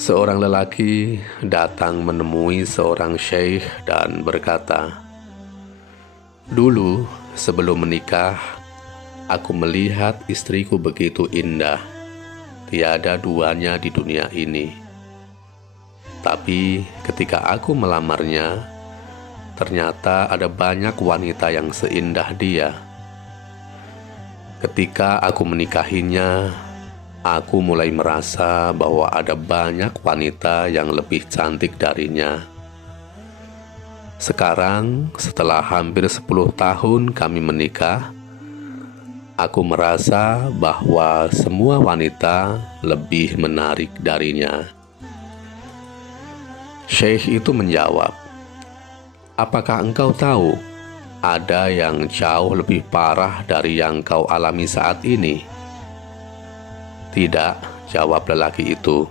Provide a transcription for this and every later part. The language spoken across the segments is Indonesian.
Seorang lelaki datang menemui seorang syekh dan berkata, "Dulu sebelum menikah, aku melihat istriku begitu indah, tiada duanya di dunia ini. Tapi ketika aku melamarnya, ternyata ada banyak wanita yang seindah dia. Ketika aku menikahinya, aku mulai merasa bahwa ada banyak wanita yang lebih cantik darinya. Sekarang, setelah hampir 10 tahun kami menikah, aku merasa bahwa semua wanita lebih menarik darinya." Syekh itu menjawab, "Apakah engkau tahu ada yang jauh lebih parah dari yang kau alami saat ini?" "Tidak," jawab lelaki itu.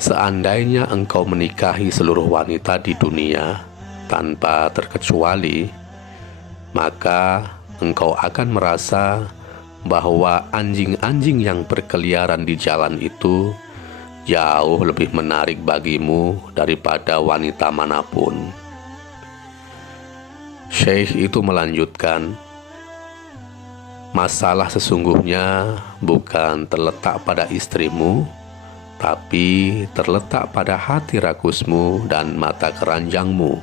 "Seandainya engkau menikahi seluruh wanita di dunia tanpa terkecuali, maka engkau akan merasa bahwa anjing-anjing yang berkeliaran di jalan itu jauh lebih menarik bagimu daripada wanita manapun." Syekh itu melanjutkan, "Masalah sesungguhnya bukan terletak pada istrimu, tapi terletak pada hati rakusmu dan mata keranjangmu.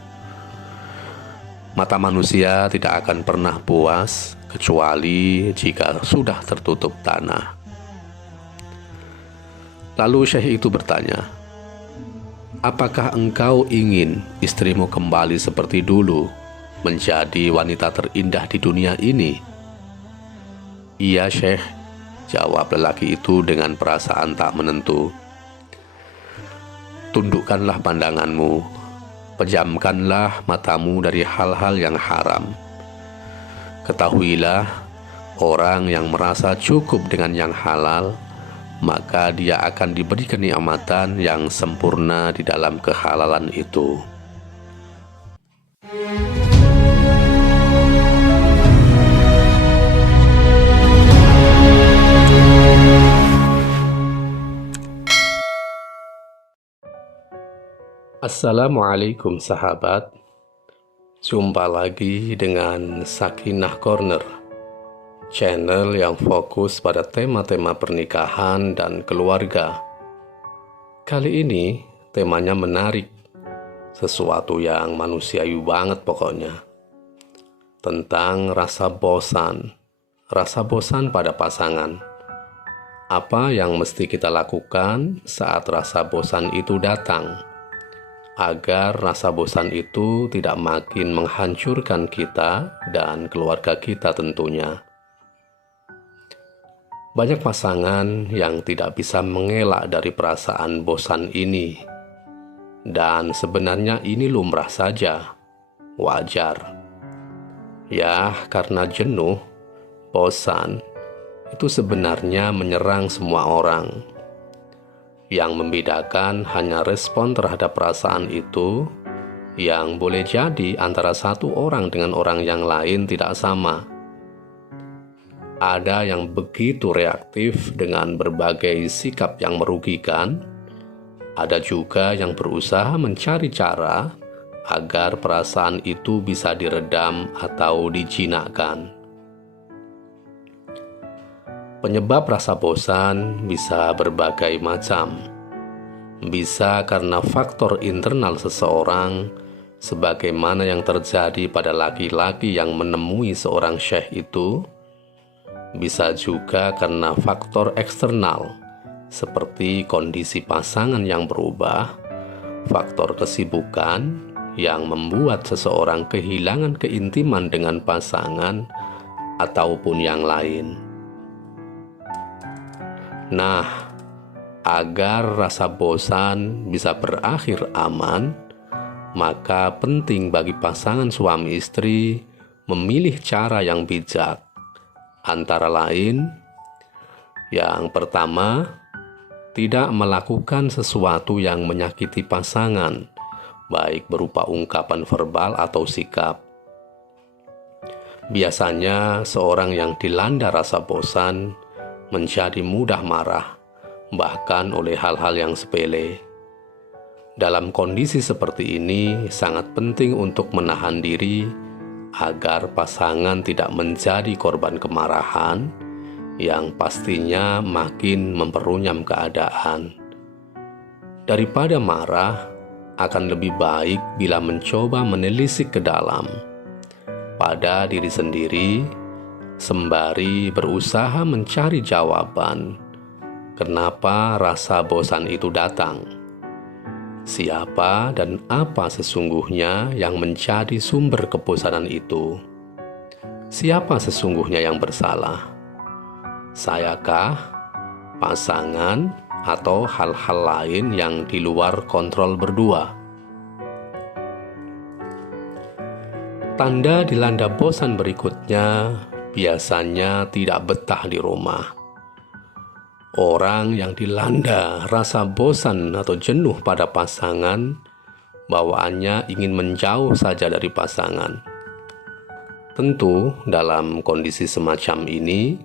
Mata manusia tidak akan pernah puas kecuali jika sudah tertutup tanah." Lalu syekh itu bertanya, "Apakah engkau ingin istrimu kembali seperti dulu, menjadi wanita terindah di dunia ini?" "Iya, Syekh," jawab lelaki itu dengan perasaan tak menentu. "Tundukkanlah pandanganmu, pejamkanlah matamu dari hal-hal yang haram. Ketahuilah, orang yang merasa cukup dengan yang halal, maka dia akan diberi kenikmatan yang sempurna di dalam kehalalan itu." Assalamualaikum sahabat. Jumpa lagi dengan Sakinah Corner, channel yang fokus pada tema-tema pernikahan dan keluarga. Kali ini temanya menarik, sesuatu yang manusiawi banget pokoknya. Tentang rasa bosan pada pasangan. Apa yang mesti kita lakukan saat rasa bosan itu datang, agar rasa bosan itu tidak makin menghancurkan kita dan keluarga kita tentunya. Banyak pasangan yang tidak bisa mengelak dari perasaan bosan ini. Dan sebenarnya ini lumrah saja, wajar. Ya, karena jenuh, bosan, itu sebenarnya menyerang semua orang. Yang membedakan hanya respon terhadap perasaan itu, yang boleh jadi antara satu orang dengan orang yang lain tidak sama. Ada yang begitu reaktif dengan berbagai sikap yang merugikan. Ada juga yang berusaha mencari cara agar perasaan itu bisa diredam atau dijinakkan. Penyebab rasa bosan bisa berbagai macam. Bisa karena faktor internal seseorang, sebagaimana yang terjadi pada laki-laki yang menemui seorang syekh itu. Bisa juga karena faktor eksternal, seperti kondisi pasangan yang berubah, faktor kesibukan yang membuat seseorang kehilangan keintiman dengan pasangan, ataupun yang lain. Nah, agar rasa bosan bisa berakhir aman, maka penting bagi pasangan suami istri memilih cara yang bijak. Antara lain, yang pertama, tidak melakukan sesuatu yang menyakiti pasangan, baik berupa ungkapan verbal atau sikap. Biasanya seorang yang dilanda rasa bosan menjadi mudah marah, bahkan oleh hal-hal yang sepele. Dalam kondisi seperti ini, sangat penting untuk menahan diri agar pasangan tidak menjadi korban kemarahan yang pastinya makin memperunyam keadaan. Daripada marah, akan lebih baik bila mencoba menelisik ke dalam pada diri sendiri, sembari berusaha mencari jawaban kenapa rasa bosan itu datang. Siapa dan apa sesungguhnya yang menjadi sumber kebosanan itu? Siapa sesungguhnya yang bersalah? Sayakah, pasangan, atau hal-hal lain yang di luar kontrol berdua? Tanda dilanda bosan berikutnya biasanya tidak betah di rumah. Orang yang dilanda rasa bosan atau jenuh pada pasangan, bawaannya ingin menjauh saja dari pasangan. Tentu, dalam kondisi semacam ini,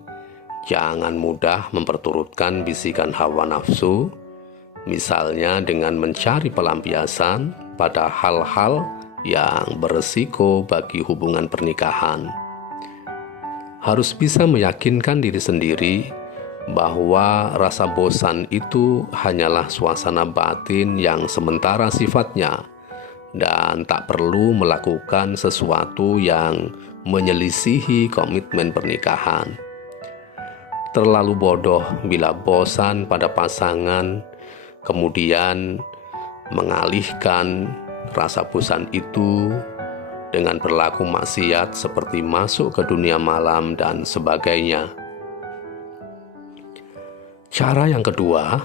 jangan mudah memperturutkan bisikan hawa nafsu, misalnya dengan mencari pelampiasan pada hal-hal yang beresiko bagi hubungan pernikahan. Harus bisa meyakinkan diri sendiri bahwa rasa bosan itu hanyalah suasana batin yang sementara sifatnya dan tak perlu melakukan sesuatu yang menyelisihi komitmen pernikahan. Terlalu bodoh bila bosan pada pasangan, kemudian mengalihkan rasa bosan itu dengan berlaku maksiat seperti masuk ke dunia malam dan sebagainya. Cara yang kedua,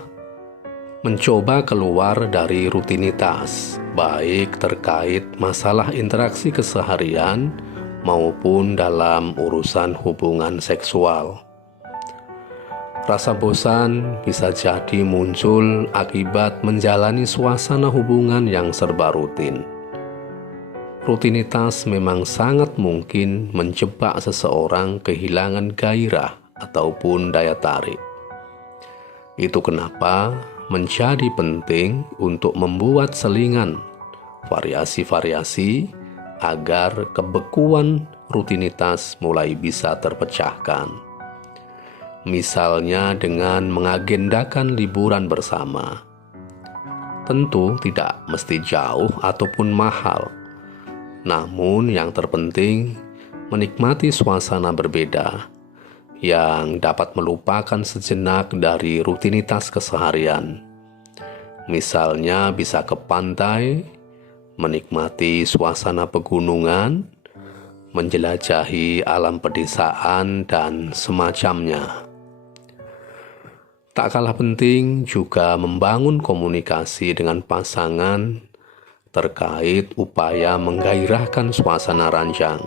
mencoba keluar dari rutinitas, baik terkait masalah interaksi keseharian maupun dalam urusan hubungan seksual. Rasa bosan bisa jadi muncul akibat menjalani suasana hubungan yang serba rutin. Rutinitas memang sangat mungkin menjebak seseorang kehilangan gairah ataupun daya tarik. Itu kenapa menjadi penting untuk membuat selingan variasi-variasi agar kebekuan rutinitas mulai bisa terpecahkan. Misalnya dengan mengagendakan liburan bersama. Tentu tidak mesti jauh ataupun mahal. Namun yang terpenting menikmati suasana berbeda yang dapat melupakan sejenak dari rutinitas keseharian. Misalnya bisa ke pantai, menikmati suasana pegunungan, menjelajahi alam pedesaan, dan semacamnya. Tak kalah penting juga membangun komunikasi dengan pasangan terkait upaya menggairahkan suasana ranjang.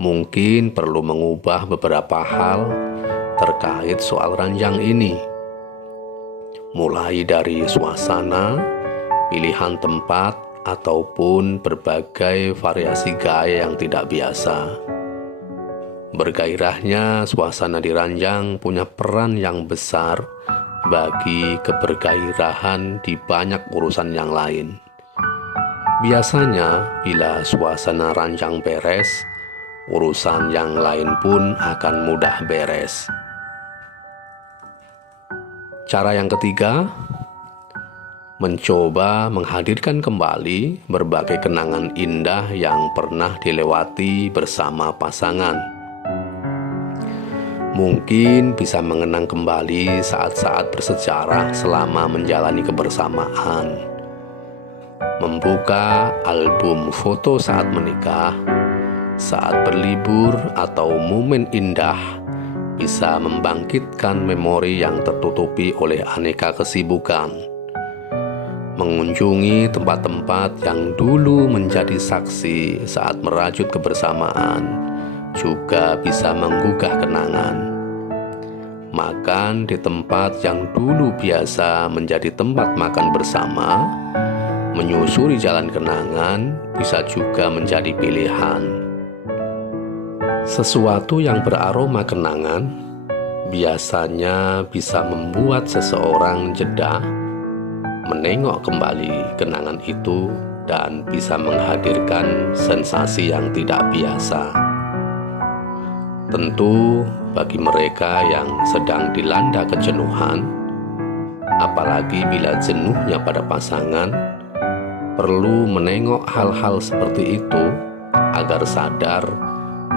Mungkin perlu mengubah beberapa hal terkait soal ranjang ini. Mulai dari suasana, pilihan tempat, ataupun berbagai variasi gaya yang tidak biasa. Bergairahnya suasana di ranjang punya peran yang besar bagi kebergairahan di banyak urusan yang lain. Biasanya, bila suasana ranjang beres, urusan yang lain pun akan mudah beres. Cara yang ketiga, mencoba menghadirkan kembali berbagai kenangan indah yang pernah dilewati bersama pasangan. Mungkin bisa mengenang kembali saat-saat bersejarah selama menjalani kebersamaan. Membuka album foto saat menikah, saat berlibur, atau momen indah bisa membangkitkan memori yang tertutupi oleh aneka kesibukan. Mengunjungi tempat-tempat yang dulu menjadi saksi saat merajut kebersamaan juga bisa menggugah kenangan. Makan di tempat yang dulu biasa menjadi tempat makan bersama, menyusuri jalan kenangan bisa juga menjadi pilihan. Sesuatu yang beraroma kenangan biasanya bisa membuat seseorang jeda, menengok kembali kenangan itu, dan bisa menghadirkan sensasi yang tidak biasa. Tentu bagi mereka yang sedang dilanda kejenuhan, apalagi bila jenuhnya pada pasangan, perlu menengok hal-hal seperti itu agar sadar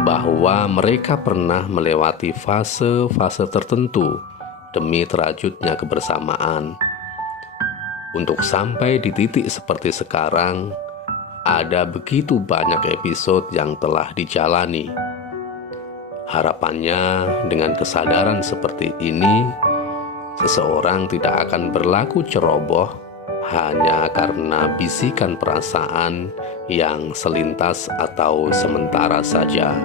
bahwa mereka pernah melewati fase-fase tertentu demi terajutnya kebersamaan. Untuk sampai di titik seperti sekarang, ada begitu banyak episode yang telah dijalani. Harapannya dengan kesadaran seperti ini, seseorang tidak akan berlaku ceroboh hanya karena bisikan perasaan yang selintas atau sementara saja.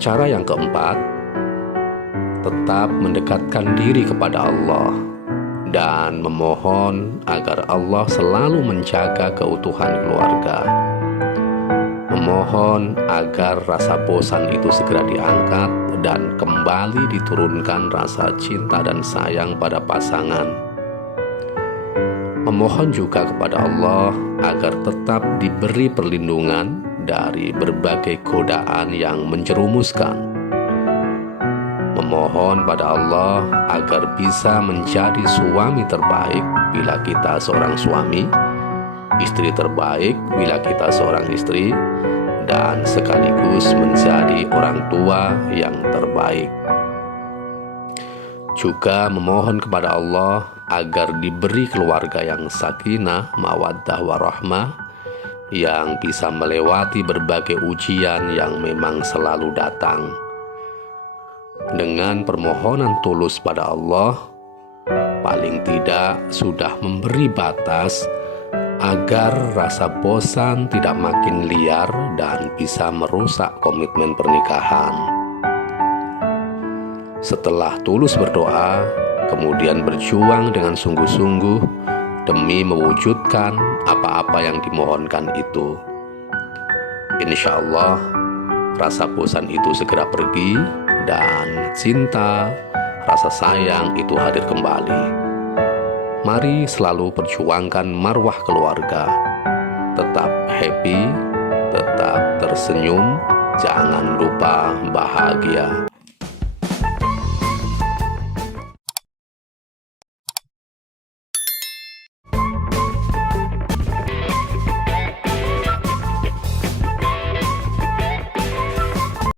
Cara yang keempat, tetap mendekatkan diri kepada Allah dan memohon agar Allah selalu menjaga keutuhan keluarga. Memohon agar rasa bosan itu segera diangkat dan kembali diturunkan rasa cinta dan sayang pada pasangan. Memohon juga kepada Allah agar tetap diberi perlindungan dari berbagai godaan yang menjerumuskan. Memohon pada Allah agar bisa menjadi suami terbaik bila kita seorang suami, istri terbaik bila kita seorang istri, dan sekaligus menjadi orang tua yang terbaik. Juga memohon kepada Allah agar diberi keluarga yang sakinah, mawaddah, warahmah, yang bisa melewati berbagai ujian yang memang selalu datang. Dengan permohonan tulus pada Allah, paling tidak sudah memberi batas agar rasa bosan tidak makin liar dan bisa merusak komitmen pernikahan. Setelah tulus berdoa, kemudian berjuang dengan sungguh-sungguh demi mewujudkan apa-apa yang dimohonkan itu. Insya Allah, rasa bosan itu segera pergi dan cinta, rasa sayang itu hadir kembali. Mari selalu perjuangkan marwah keluarga. Tetap happy, tetap tersenyum, jangan lupa bahagia.